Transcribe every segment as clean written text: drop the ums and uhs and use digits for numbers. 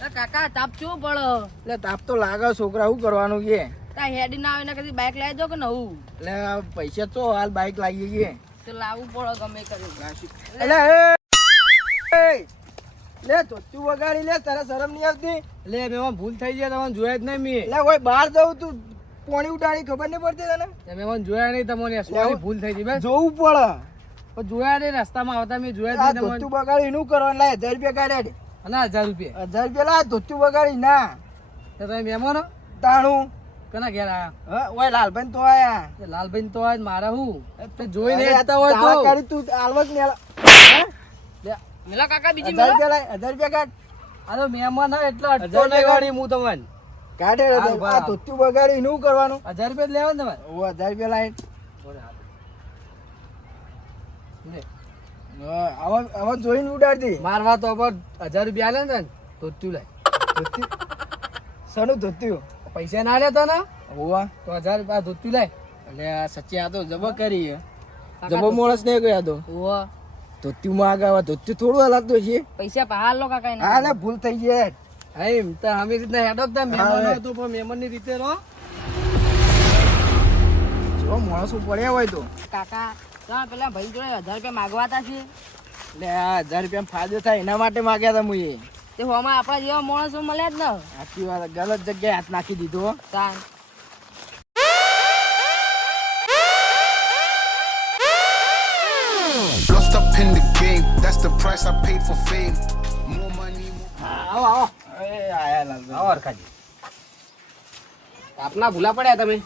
કાકા તાપ ચો પડે એટલે તાપ તો લાગે છોકરા શું કરવાનું કે તા હેડી ના આવે ને કદી બાઈક લાવી દો કે નવું એટલે પૈસા તો હાલ બાઈક લાવીએ છીએ તો લાવવું પડે ગમે કરી એટલે લે તો તું વગાડી લે તારા શરમ નહીં આવતી એટલે એમાં ભૂલ થઈ જાય તમને જોયા જ નહીં મેં એટલે કોઈ બહાર જવું તું પોણી ઉડાડી ખબર નહીં પડતી તને તમે મને જોયા નહીં તમને સોરી ભૂલ થઈ ગઈ બસ જોવું પડે પણ જોયા નહીં રસ્તામાં આવતા મેં જોયા જ આ નહીં તમને ધોતું બગાડી એનું કરવાનું લાય 1000 રૂપિયા કાઢ્યા અને 1000 રૂપિયા 1000 રૂપિયા લાય ધોતું બગાડી ના તો તમે મહેમાનો તાણું કના ઘેર આયા હા ઓય લાલભાઈ તો આયા તે લાલભાઈ તો આજ મારા હું તે જોઈ નહીં અરે, આવતા હોય તારા તો કાઢી તું આલવક ને મેલા કાકા બીજી 1000 મેલા રૂપિયા લાય 1000 રૂપિયા કાઢ આ તો મહેમાન હોય એટલે અટકો હજાર નહીં રૂપિયા ગાડી હું તમને કાઢે હાલ ભા. આ ધોતું બગાડી એનું કરવાનું 1000 રૂપિયા જ લેવા ને તમારે ઓ 1000 રૂપિયા લાય લે. આવા જોઈને ઉડાડતી મારવા તો પર 1000 રૂપિયા આલે ને તો તું લાય સનું ધોત્યું પૈસા ના લેતો ને હોવા તો 1000 રૂપિયા ધોતું લાય એટલે આ સચ્ચી આ તો જબર કરી જબર માણસ નહીં ગયા તો ઓવા ધોત્યું માં આગળ ધોત્યું થોડું હલાતું છે પૈસા પહાડ લો કાકા એને હા ને ભૂલ થઈ ગઈ હા એમ તો અમે રીતના હેડો જ તા મહેમાન હોય તો પણ મહેમાનની રીતે રહો જો માણસો પડ્યા હોય તો કાકા તમે પેલા ભાઈ જોડે 1000 રૂપિયા માગવા હતા છે એટલે આ 1000 રૂપિયા ફાયદો થાય એના માટે માગ્યા હતા મુએ તે હોમાં આપણા જેવા માણસો મળ્યા જ ને સાચી વાત ગલત જગ્યાએ હાથ નાખી દીધો તાન Lost up in the game, that's the price I paid for fame. More money, આવો આવો એ આયા લાલભાઈ આવો અરખાજી આપના ભૂલા પડ્યા તમે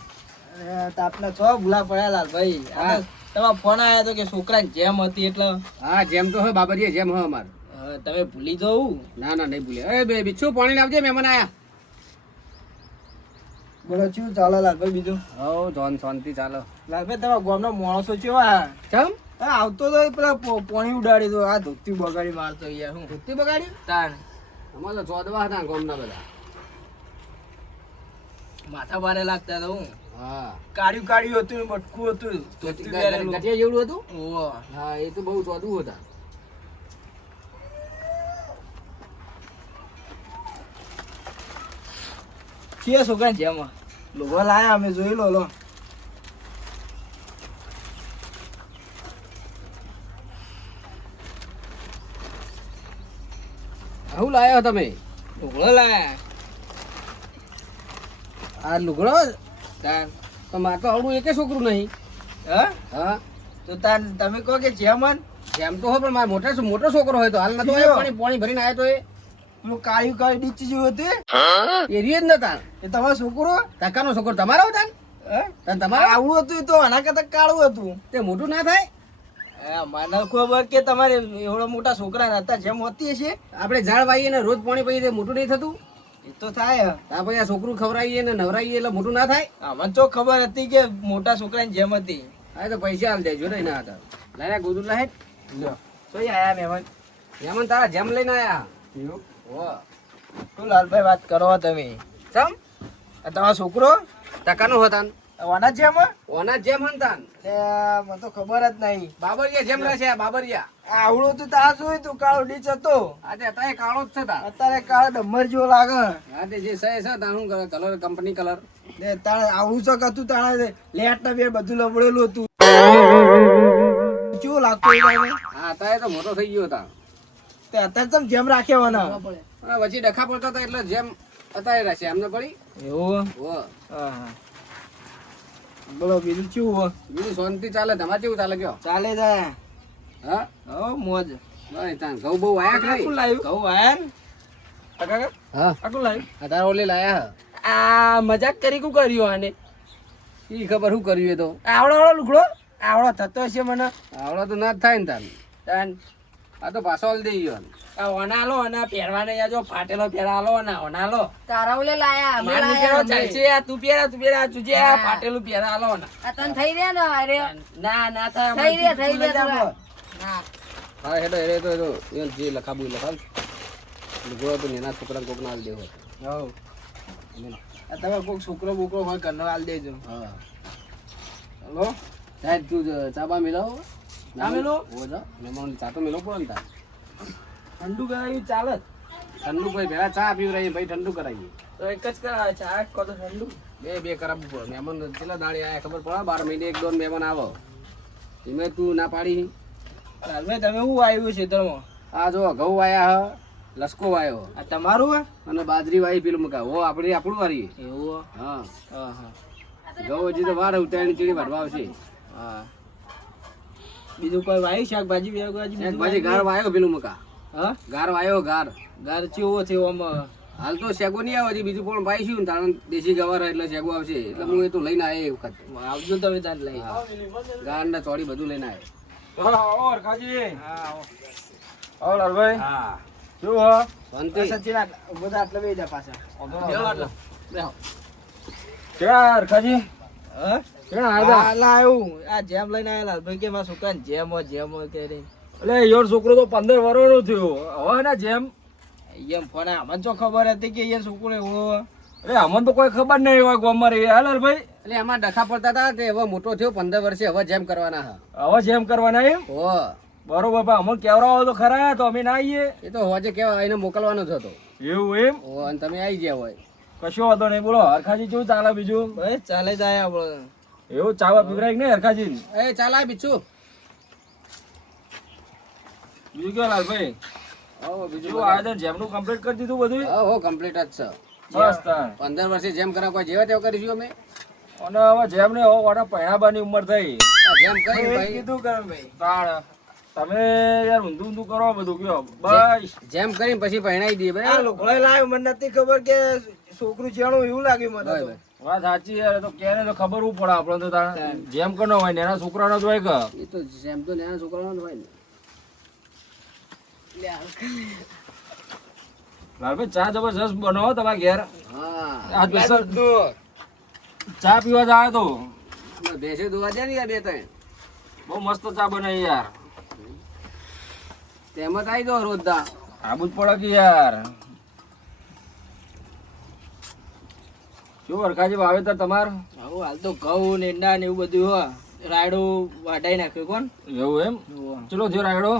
તાપના છો ભૂલા પડ્યા લાલભાઈ હા. તમારો ફોન આવ્યો તો કે છોકરાની જેમ હતી એટલે હા જેમ તો હોય બાબરીએ જેમ હોય અમાર તમે ભૂલી જવું ના ના નહીં ભૂલ્યા એ બે બીછું પાણી લાવજે મહેમાન આયા બોલો શું ચાલે લાલભાઈ બીજું હો જોન શાંતિ ચાલો લાલભાઈ તમારા ગામનો માણસો કેવા ચમ આવતો તો પેલા પોણી ઉડાડી દો આ ધોતી બગાડી મારતો યાર હું ધોતી બગાડી તાન અમારે તો ચોદવા હતા ગામના બધા માથા ભારે લાગતા હતા હું હા કાળ્યું કાળ્યું હતું ને બટકું હતું ધોતી પહેરેલું. ગટિયા જેવડું હતું ઓહો. હા એ તો બહુ ચોદવું હતા છે છોકરાની જેમ લોકો લાયા અમે જોઈ લો લો શું લાયા તમે લુગડો લાયા આ લુગડો તાન તો મારે તો આવડું એકે છોકરું નહીં હા હા તો તાન તમે કહો કે જેમન જેમ તો હોય પણ મારે મોટો છોકરો હોય તો હાલ નતો આવ્યો પાણી ભરીને આવ્યો તો પેલું કાળ્યું કાળ્યું ડીચી જેવું હતું એ રીએ જ નતા એ તમારો છોકરો કાકાનો છોકરો તમારો હતા હા ને તમારો આવડું હતું એ તો આના કરતા કાળું હતું તે મોટું ના થાય મને ખબર કે તમારે એવડા મોટા છોકરા હતા જેમ હોતી હશે આપણે ઝાડ વાઈએ ને રોજ પાણી પીએ મોટું નહીં થતું એ તો થાય ત્યાં પછી આ છોકરું ખવડાવીએ ને નવરાવીએ એટલે મોટું ના થાય અમને તો ખબર હતી કે મોટા છોકરાની જેમ હતી હા તો પૈસા હાલ દેજો ને ના હતા લાયા ગોદું લાહેટ લ્યો સોઈ આયા મહેમાન મહેમાન તારા જેમ લઈને આયા ઓ શું લાલભાઈ વાત કરો તમે ચમ આ તમારો છોકરો ટકાનું હતા ઓના જેમ ઓના જેમ હંતાન મને તો ખબર જ નહીં બાબરિયા જેમ રહેશે બાબરિયા આવડું તું તાર જોયું તું કાળો ડીચ હતો આજે અત્યારે કાળો જ છે તાર અત્યારે કાળો ડમર જેવો લાગે હા તે જે છે તાર શું કરે કલર કંપની કલર ને તારે આવડું ચક હતું તારે લેટ ના બે બધું લબડેલું હતું કેવું લાગતું હતું તને? હા અત્યારે તો મોટો થઈ ગયો હતા તે અત્યારે તમે જેમ રાખ્યા હોના અને પછી ડખા પડતા હતા એટલે જેમ અત્યારે રહેશે એમને પડી એવું હો હા બોલો બીજું કેવું હો? બીજું શાંતિ ચાલે તમારે કેવું ચાલે કયો ચાલે જાય હા હો મોજ બસ તાન ઘઉં બહુ આયા કે નહીં કહું આયા ને કાકા હા આટલું લાવ્યું અત્યારે ઓલી લાયા આ મજાક કરી કું કર્યું આને ઈ ખબર શું કર્યું એ તો આવડો આવડો લુગડો આવડો થતો હશે મને આવડો તો ના જ થાય ને તાન તાન આ તો પાછો હાલ દઈ ગયો આ ઓનાલો અને પહેરવાને યા જો ફાટેલો પહેરાલો અને ઓનાલો તારા ઓલે લાયા અમે મારું લાયા પહેરો ચાલશે આ તું પહેરા તુજે આ ફાટેલું પહેરાલો ને આ તને થઈ રહ્યા ને અરે ના ના થાય થઈ રહ્યા ના હા હેડો હેડે તો એ જે લખાવું એ લખાવ લુગડો તો નેના છોકરાને કોક ના હાલ દેવો હવ આ તમે કોક છોકરો બોકરો હોય ઘરનો હાલ દેજો હા હલો સાહેબ તું ચાબા મિલાવો ચા મેલો? હો જા મહેમાન ચા તો મિલો પડે ને તાર ઠંડુ કરાયું ચાલે ઠંડુ કોઈ પહેલા ચા પીવરાઈએ ભાઈ ઠંડુ કરાવીએ તો એક જ કરાવે ચા કો તો ઠંડુ બે કરાવવું પડે મહેમાન કેટલા દાડે આયા ખબર પડે 12 મહિને 1-2 મહેમાન આવો એમે તું ના પાડી લાલભાઈ તમે શું આવ્યું ખેતરમાં? આ જો ઘઉં વાયા હ લસકો વાયો આ તમારું હે? અને બાજરી વાઈ પેલું મકા ઓ આપણું વારી એવું હા હા હા ઘઉં હજી તો વાર ઉતારી ચીડી ભરવા આવશે હા બીજું કોઈ વાયું શાકભાજી શાકભાજી બીજું પછી ગાર વાયો પેલું મકા હા ગાર વાયો ગાર ગાર ચેવો થયો આમાં? હાલ તો શેગો નહીં આવે હજી બીજું પણ પાઈશું ને તારણ દેશી ગવાર એટલે શેગો આવશે એટલે હું એ તો લઈને આવ્યો એ વખત આવજો તમે ત્યાં લઈ ગાર ને ચોળી બધું લઈને આવ્યો હા શાંતિ સચિન બધા આટલા બે જા પાછા બેહો. હા? આલા આવ્યું. આ જેમ લઈને આયેલા ભાઈ કે મારા છોકરાને જેમ હોય કે રે. છોકરો તો 15 વર્ષનો થયો હવે ને જેમ એમ ફોન અમને તો ખબર હતી કે એ છોકરો એવો અરે અમને તો કોઈ ખબર નહીં હોય ગામમાં રહી હાલ ભાઈ એટલે એમાં ડખા પડતા હતા તે હવે મોટો થયો 15 વર્ષે હવે જેમ કરવાના હા હવે જેમ કરવાના એમ હો બરોબર ભાઈ અમને કેવરાવો તો ખરા તો અમે ના આવીએ એ તો હોજે કેવા એને મોકલવાનો જ હતો એવું એમ હો અને તમે આવી ગયા હોય કશો વાંધો નહીં બોલો હરખાજી કેવું ચાલે બીજું ભાઈ ચાલે જાય આપણે એવું ચાવા પીવરાય નહીં હરખાજી એ ચાલ આ બીજું બીજું કેવું લાલભાઈ હો બીજું બીજું આયોજન જેમનું કમ્પ્લીટ કરી દીધું બધું હો કમ્પ્લીટ જ છે બસ તાણ 15 વર્ષે જેમ કરા કોઈ જેવા તેવા કરીશું અમે અને હવે જેમ ને હવે વાડા પહેણાબાની ઉંમર થઈ આ જેમ કરી ભાઈ કીધું કરમ ભાઈ તાણ તમે યાર ઊંધું કરો બધું કયો બસ જેમ કરીને પછી પહેણાઈ દઈએ આ બરાબર લોકો લાવ્યો મને નથી ખબર કે છોકરું છેણું એવું લાગ્યું મને તો. વાત સાચી યાર તો કેને તો ખબર હું પડે આપણે તો તાણ જેમ કરનો હોય ને એના છોકરાનો જ હોય કે એ તો જેમ તો નાના છોકરાનો જ હોય ને લાલભાઈ ચા જબરજસ્ત બનાવો તમારા ઘેર હા આ સ્પેશિયલ ચા પીવા જાય તો ભેંસે દોવા દે ને યાર 2-3 બહુ મસ્ત ચા બનાવી યાર તેમાં આવી દો રોજદા આબુ જ પડે કે યાર શું વરખાજી વાવેતર તમાર આવું હાલ તો ઘઉં ને એંડા ને એવું બધું હો રાયડો વાઢાઈ નાખ્યો કોણ એવું એમ ચલો થયો રાયડો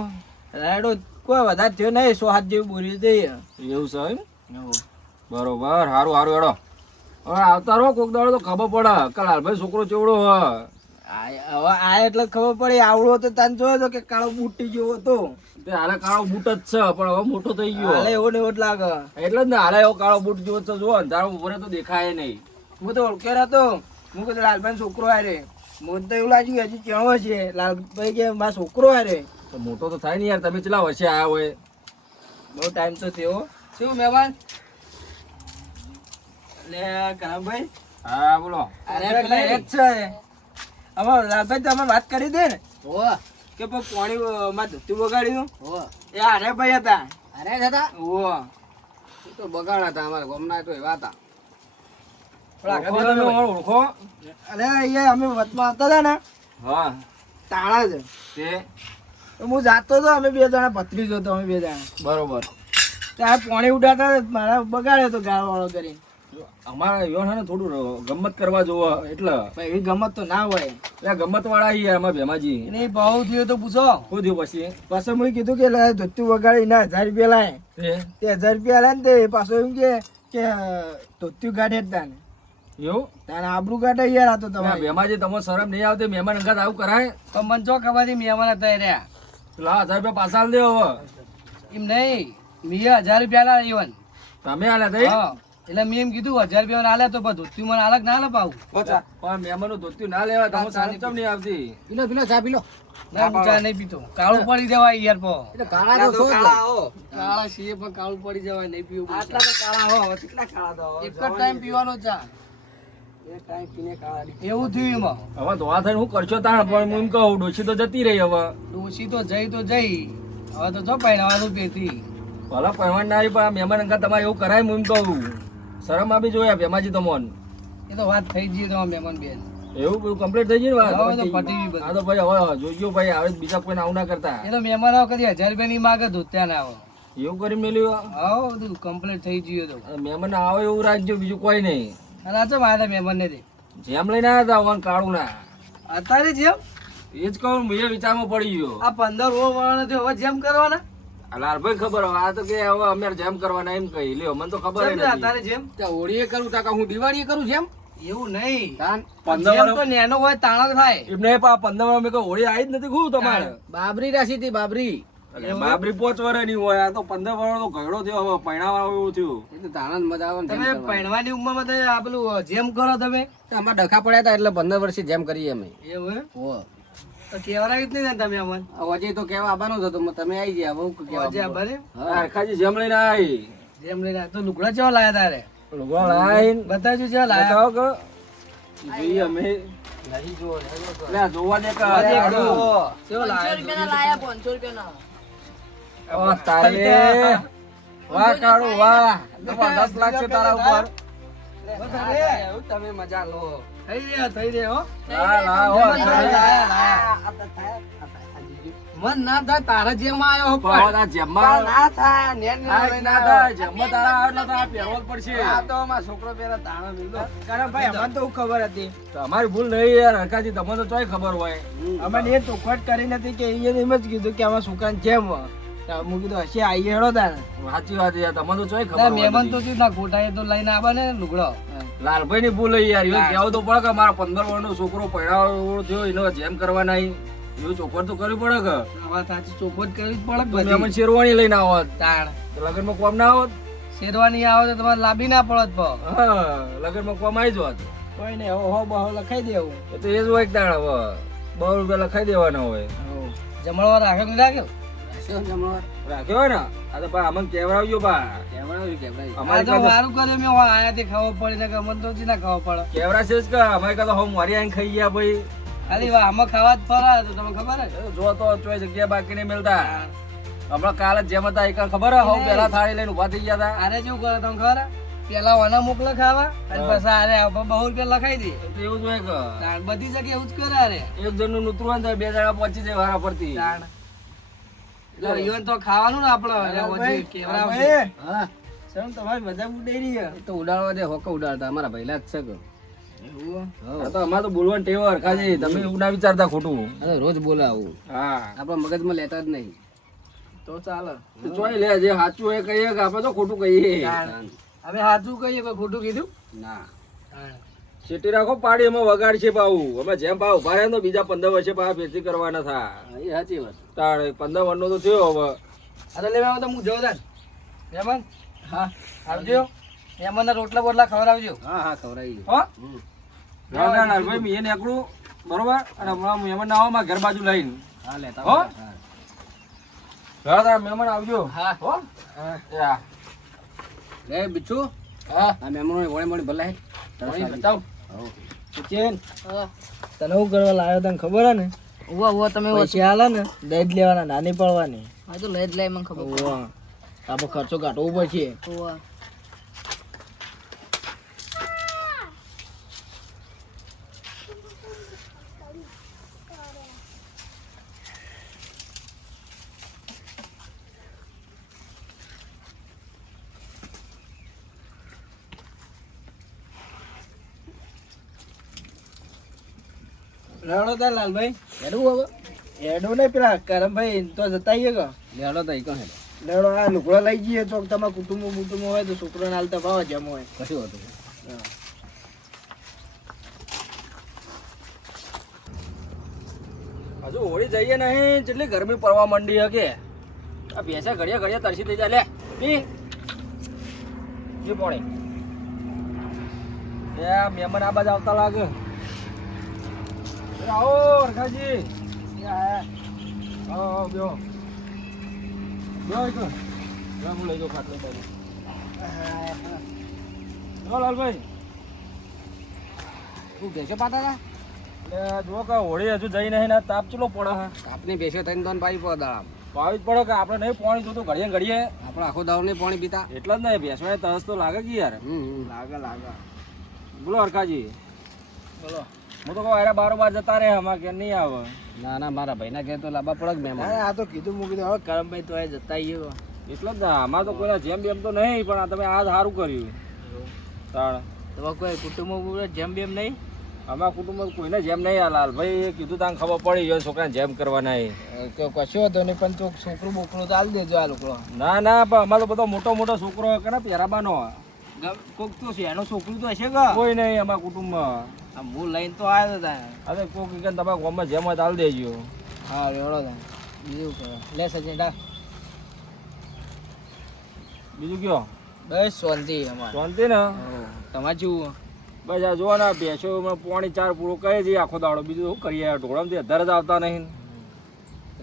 રાયડો કોઈ વધારે થયો નહીં 100 હાથ જેવું બોરી જઈએ એવું છે એમ બરોબર હારું હારું હેડો હવે આવતા રહો કોક દાડો તો ખબર પડે કે લાલભાઈ છોકરો ચેવડો હોય હવે આ એટલે ખબર પડી આવડો તો તને જોયો તો કે કાળો બુટ્ટી જેવો હતો તે હાલે કાળો બૂટ જ છે પણ હવે મોટો થઈ ગયો હાલે એવો ને એવો જ લાગે એટલે જ ને હાલે એવો કાળો બૂટ જેવો છે જો અંધારો ઉપર તો દેખાય નહીં હું તો ઓળખ્યો નતો હું કીધું લાલભાઈ છોકરો હારે મને તો એવું લાગ્યું હજી ચેણો છે લાલભાઈ કે મારો છોકરો હારે તો મોટો તો થાય ને યાર તમે ચેટલા વર્ષે આયા હોય બહુ ટાઈમ તો થયો શું મહેમાન એટલે કરમભાઈ હા બોલો અરે પેલા એ જ છે અમાર લાલભાઈ તમે વાત કરી દે ને હો કે પાણી માં ધોતું બગાડ્યું હો એ હારે ભાઈ હતા અરે જતા ઓ એ તો બગાડા હતા અમારા ગામના તો એવા હતા ઓળખો તમે ઓળખો અરે અહીંયા અમે વચમાં હતા ને હા તાળા છે તે તો હું જાતો હતો અમે 2 જણા ભત્રીજો હતો અમે 2 જણા બરોબર ત્યાં પાણી ઉડાતા મારા બગાડ્યો તો ગાળ વાળો કરીને અમારા યોન હે ને થોડું ગમત કરવા જોવો એટલે ભાઈ એવી ગમત તો ના હોય એટલે ગમત વાળા યાર અમારા ભેમાજી એને ભાવ થયો તો પૂછો શું થયું પછી પાછો મેં કીધું કે ધોતું વગાડી ના 1000 રૂપિયા લાય તે તે 1000 રૂપિયા લાય ને તે પાછો એમ કે ધોતું ગાઢે જ તાને એવું તાને આબરૂ ગાઢે યાર આ તો તમારા તમારે ભેમાજી તમે શરમ નહીં આવતી મહેમાન અંગાત આવું કરાય પણ મને જો ખબર હતી મહેમાન હતા રહ્યા લા 1000 રૂપિયા પાછા આલ દે હવે એમ નહીં મેં 1000 રૂપિયા લાય ઈવન તમે આલ્યા તઈ એટલે મેં એમ કીધું 1000 રૂપિયા આલે તો પણ ધોતું મને અલગ ના લપાવું પણ મહેમાનો ધોતી ના લેવા તમે શરમ ચમ નહીં આવતી પીલો પીલો ચા પીલો ના હું ચા નહીં પીતો કાળું પડી જવાય યાર પો એટલે કાળા તો છો જ. કાળા છીએ પણ કાળું પડી જવાય નહીં પીવું આટલા તો કાળા હો કેટલા કાળા તો એક જ ટાઈમ પીવાનો ચા એક ટાઈમ પીને કાળા એવું થયું એમાં હવે ધોવા થઈને હું કરશો તાણ પણ હું એમ કહું ડોશી તો જતી રહી હવે ડોશી તો જઈ હવે તો જો પહેરવાનું પેથી ભલા પહેરવાન ના આવી પણ આ મહેમાન અંગાત તમારે એવું કરાય હું એમ કહું શરમ આપી જોયા ભેમાજી તમોન એ તો વાત થઈ ગઈ તમારા મહેમાન બેન એવું બધું કમ્પ્લીટ થઈ ગયું ને હવે તો વાત પતી ગઈ બધી. હા તો ભાઈ હવે જોઈજો ભાઈ હવે બીજા કોઈને આવું ના કરતા એ તો મહેમાન કદી 1000 રૂપિયા ની માગે ધોત્યા ના આવે એવું કરી મેલ્યું હા બધું કમ્પ્લીટ થઈ ગયું તો આ મહેમાન આવે એવું રાખજો બીજું કોઈ નહીં અને આ ચમ આયા મહેમાન ને જેમ લઈને આવ્યા હતા વન કાળું ના અત્યારે જેમ એ જ કહું એ વિચારમાં પડી ગયો આ 15 વાળા નથી હવે જેમ કરવાના લાલભાઈ ખબર હવે આ તો કે હવે અમે જેમ કરવાના એમ કહી લ્યો મને તો ખબર જેમ નથી તારે જેમ ત્યાં હોળીએ કરું તા હું દિવાળીએ કરું જેમ એવું નહીં તાન 15 જેમ તો નેનો હોય તાણો થાય એમને 15 વાર મેં કહ્યું હોળી આવી જ નથી ખું તમારે બાબરી રાશી હતી બાબરી એટલે બાબરી 5 વર્ષની હોય આ તો 15 વર્ષ તો ઘરડો થયો હવે પૈણાવા એવું થયું એ તો તાણા જ મજા આવે ને તમે જેમ કરવાની. પહેણવાની ઉંમરમાં તમે આ પેલું જેમ કરો તમે તો અમારે ડખા પડ્યા હતા એટલે 15 વર્ષથી જેમ કરીએ અમે એવું હે? હો તો કહેવરાયું જ નહીં ને તમે અમને અજય તો કેવા આવવાનું જ હતું તમે આવી ગયા બહુ કેવા આજે આ બને હરખાજી જેમ લઈને આવી જેમ લઈને આ તો લુગડા ચેવા લાયા તારે લુગડો લાઈન બતાવજો ચેવા લાયા બતાવો કે જોઈએ અમે લે આ જોવા દે કે આજે આ એકદમ આડો. ચેવા 500 રૂપિયાના લાયા 500 રૂપિયાના ઓ તારે વાહ કાળુ વાહ જબરદસ્ત લાગશે તારા ઉપર તમે મજા લો થઈ રહ્યો લા લા હો લાયા, લાયા. મન ના થાય તારા જેમ આવ્યો હો પણ. પણ આ જેમમાં ના થાય નેન આ ના થાય જેમમાં તારા આવે એટલે તારા પહેરવો જ પડશે આ તો અમારા છોકરો પેલા તાણા લીધો કારણ ભાઈ અમને તો ખબર હતી તમારી ભૂલ નહીં યાર હરખાજી તમને તો ચોય ખબર હોય અમને એ ચોખવટ કરી નથી કે અહીંયા એમ જ કીધું કે આમાં સુકાન જેમ હું કીધું હશે આઈએ હેડો તારે સાચી વાત યાર તમને તો ચોય ખબર ના, હોય મહેમાન તો બધી. શું ના ખોટા એ તો લઈને આવે ને લુગડો લાલભાઈ ની ભૂલ હોય યાર એવું કહેવું તો પડે કે મારા 15 વર્ષનો છોકરો પૈણાવો થયો એનો જેમ કરવા નહીં એવું ચોખવટ તો કરવી પડે કે આવા સાચી ચોખવટ કરવી જ પડે તમે બધી. અમને શેરવાણી લઈને આવો તાણ તો લગનમાં કોમ ના આવત શેરવાની આવે તો તમારે લાંબી ના પડત પણ હા લગનમાં કોમ આવી જોત કોઈ નહીં હો બહો લખાઈ દેવું એ તો એ જ હોય કે તાણ હવે 2 રૂપિયા લખાઈ દેવાના હોય જમણવાર રાખે નહીં રાખ્યો શું જમણવાર રાખ્યો હોય ને આ તો પા અમને કેવડાવજો પા કેવડાવ્યું કેવડાવ્યું આ અમારી તો કાં તો સારું કર્યું મેં આયાથી ખાવો પડે ને કે અમને તો જ ના ખાવો પડે કેવડા છે જ કે અમારી કાં તો હવે મારી આઈને ખાઈ ગયા ભાઈ ખાલી વા આમાં ખાવા જ ફરા તો તમને ખબર હે એ જો તો ચોય જગ્યા બાકી નહીં મળતા હમણાં કાલે જ જેમ હતા એક ખબર હે હવે પેલા થાળી લઈને ઉભા થઈ ગયા હતા આરે જેવું કરે તમને ખબર હે? પેલા વાના મોકલે ખાવા અને પછી આરે 2 રૂપિયા લખાઈ દે તો એવું જ હોય કે તાણ બધી જગ્યાએ એવું જ કરે આરે એક જણનું નૂતરું હોય ને તો 2 જણા પહોંચી જાય વારા પડતી તાણ એટલે ઈવન તો ખાવાનું ને આપણે કેવડાવશે. હા સર તમારી મજાક ઉડાઈ રહી છે. એ તો ઉડાડવા દે હોકા ઉડાડતા અમારા ભૈલા જ છે કે એવું આ તો અમારે તો બોલવાનું ટેવ હરખાજી તમે એવું ના વિચારતા ખોટું અરે રોજ બોલે આવું હા આપણા મગજમાં લેતા જ નહીં તો ચાલે તો ચોય લે જે સાચું હોય એ કહીએ કે આપણે તો ખોટું કહીએ હવે સાચું કહીએ કોઈ ખોટું કીધું ના શેટી રાખો પાડી એમાં વગાડ છે પાવું અમે જેમ પાવ ઉભા રહ્યા ને તો બીજા 15 વર્ષે પાછા ફેરથી કરવાના થા એ સાચી વાત તાણ 15 વર્ષનો તો થયો હવે આ તો લેવા આવો તો હું જઉં તાન મહેમાન હા આવજો મહેમાનના રોટલા બોટલા ખવડાવજો હા હા ખવડાવી હો ના ના ભાઈ મેં નીકળું બરોબર અને હમણાં મહેમાન આવો મારા ઘર બાજુ લઈને હા લેતા હો? હા. તારા મહેમાન આવજો હા હો યા લે બિચ્છુ હા આ મહેમાનો વળે મળી ભલે પાણી બતાવ હો. સચિન હા તને શું કરવા લાવ્યો તને ખબર હે ને ઉવા ઉવા તમે પૈસા આલે ને દહીં જ લેવાના નાની પડવાની હા તો લઈ જ લઈ મને ખબર ઓવા આપણે ખર્ચો કાઢવો પડશે ઉવા રડો તા લાલભાઈ હેડું હવે હેડો ને પેલા કરમભાઈ તો જતા આવીએ કે લેડો તો ઈકો હેડો લેડો આ લુગડા લઈ જઈએ તો તમારા કુટુંબ હોય તો છોકરાને હાલતા ભાવ જમ હોય કશું હતું હજુ હોળી જઈએ નહીં જેટલી ગરમી પડવા માંડી હે કે આ ભેંસે ઘડિયા ઘડિયા તરસી થઈ જાય લે પી પાણી એ આ મહેમાન આ બાજુ આવતા લાગે આવો હરખાજી આવો બેહો બેહો હું લઈ જાઉં ખાટલો બાજુ લાલભાઈ તું ભેંસો પાતા હતા એટલે જો કે હોળી હજુ જઈ નહીં ને તાપ ચલો પડે હા આપની ભેંસો થઈને તો પાઈ પડે દાડા પાવી જ પડે કે આપણે નહીં પાણી જોતું ઘડીએ ઘડીએ આપણે આખો દાડો નહીં પાણી પીતા એટલા જ નહીં ભેંસવાને તરસ તો લાગે કે યાર લાગે લાગે બોલો હરખાજી બોલો હું તો કહું અરે બારોબાર જતા રહે અમારે કે નહીં આવે ના ના મારા ભાઈના ઘેર તો લાવવા પડે કે મહેમાન આ તો કીધું મૂકી કીધું હવે કરમભાઈ તો એ જતા આવીએ એટલે જ ના અમારે તો કોઈના જેમ બેમ તો નહીં પણ આ તમે આ સારું કર્યું તાણ તો કોઈ કુટુંબ જેમ બેમ નહીં અમારા કુટુંબમાં કોઈને જેમ નહીં આ લાલભાઈ કીધું તાને ખબર પડી ગયો છોકરાને જેમ કરવાના એ કશો હતો નહીં પણ તો છોકરું બોકરું તો આલી દેજો આ લોકો ના ના પણ અમારો બધો મોટો મોટો છોકરો કે ને પહેરાબાનો કોક તો છે એનો છોકરું તો હશે કે કોઈ નહીં અમારા કુટુંબમાં હું લઈને તો આવ્યો હતા અરે કોક કે તમારા ગામમાં જેમ હોય તો આલી દેજો હા રેડો તા બીજું કરો લે સચિન ડા બીજું કયો બસ શાંતિ અમારે શાંતિ ને તમારે જેવું બસ આ જોવા ના ભેંસો પોણી 4 પૂરો કરી દઈએ આખો દાડો બીજું શું કરીએ ઢોળામાંથી અધાર જ આવતા નહીં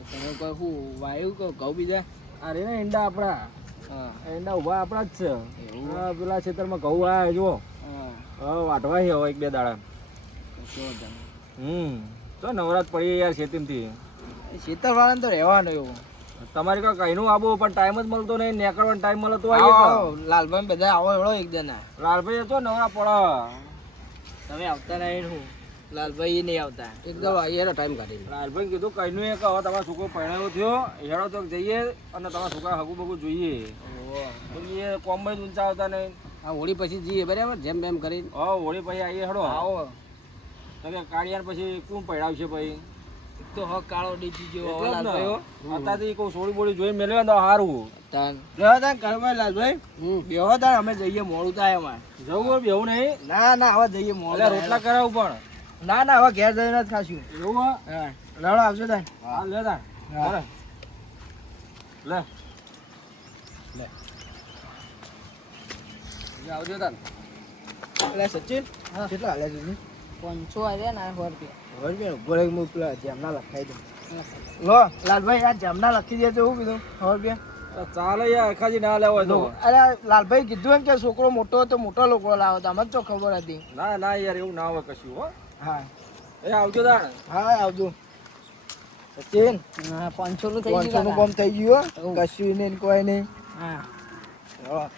તમે કોઈ શું વાયુ કહો ઘઉં બીજા અરે ને ઈંડા આપણા હા ઈંડા ઉભા આપણા જ છે હા, પેલા ખેતરમાં ઘઉં આવ્યા જુઓ હા વાટવા છે હવે 1-2 દાડા તો નવરાત પડી યાર ખેતીમાંથી શીતળવાળાને તો રહેવાનું એવું તમારે કાંઈ કહીનું આવું પણ ટાઈમ જ મળતો નહીં નીકળવાનો ટાઈમ મળે તો આવો આવીએ લાલભાઈ બધા આવો એવડો એક જણા લાલભાઈ તો નવરા પડે તમે આવતા નહીં હું લાલભાઈ નહીં આવતા એકદમ આવીએ ટાઈમ કાઢીને લાલભાઈ કીધું કહીનું એ કે હવે તમારો છોકરો પરણાયો થયો હેડો તો જઈએ અને તમારા છોકરા હગું બગું જોઈએ બોલીએ કોમમાં જ ઊંચા આવતા નહીં આ હોળી પછી જઈએ બરાબર જેમ બેમ કરીને હોળી પછી આવીએ હેડો આવો તો કે કાળિયાર પછી કોણ પડાવશે પછી એક તો હક કાળો ડીજી જેવો એટલે જ ને. લાલભાઈ અત્યારથી કોઈ સોળી બોળી જોઈ મેળવ્યા તો સારું તાન રહ્યો તાન કરવા લાલભાઈ બેહો તાન અમે જઈએ મોડું થાય અમારે જવું હોય બેવું નહીં ના ના હવે જઈએ મોડું એટલે રોટલા કરાવું પણ ના ના હવે ઘેર જઈને જ ખાશું એવું હા હા રડો આવજો તાન હા લે તા હા. લે આવજો તાન એટલે સચિન કેટલા હાલે છે 500 આવ્યા ને 100 રૂપિયા હવે હું પેલા જામના લખાઈ દઉં લો લાલભાઈ આ જામના લખી દે તો શું કીધું 100 રૂપિયા ચાલે યાર ખાજી ના લેવો હોય તો અરે લાલભાઈ કીધું એમ કે છોકરો મોટો હતો મોટો લોકો લાવો તો અમને તો ખબર હતી ના ના યાર એવું ના હોય કશું હો હા એ આવજો તાણ હા આવજો સચિન હા 500 નું થઈ 500 નું ગયું કામ થઈ ગયું હો. કશું નહીં ને કોઈ નહીં હા હા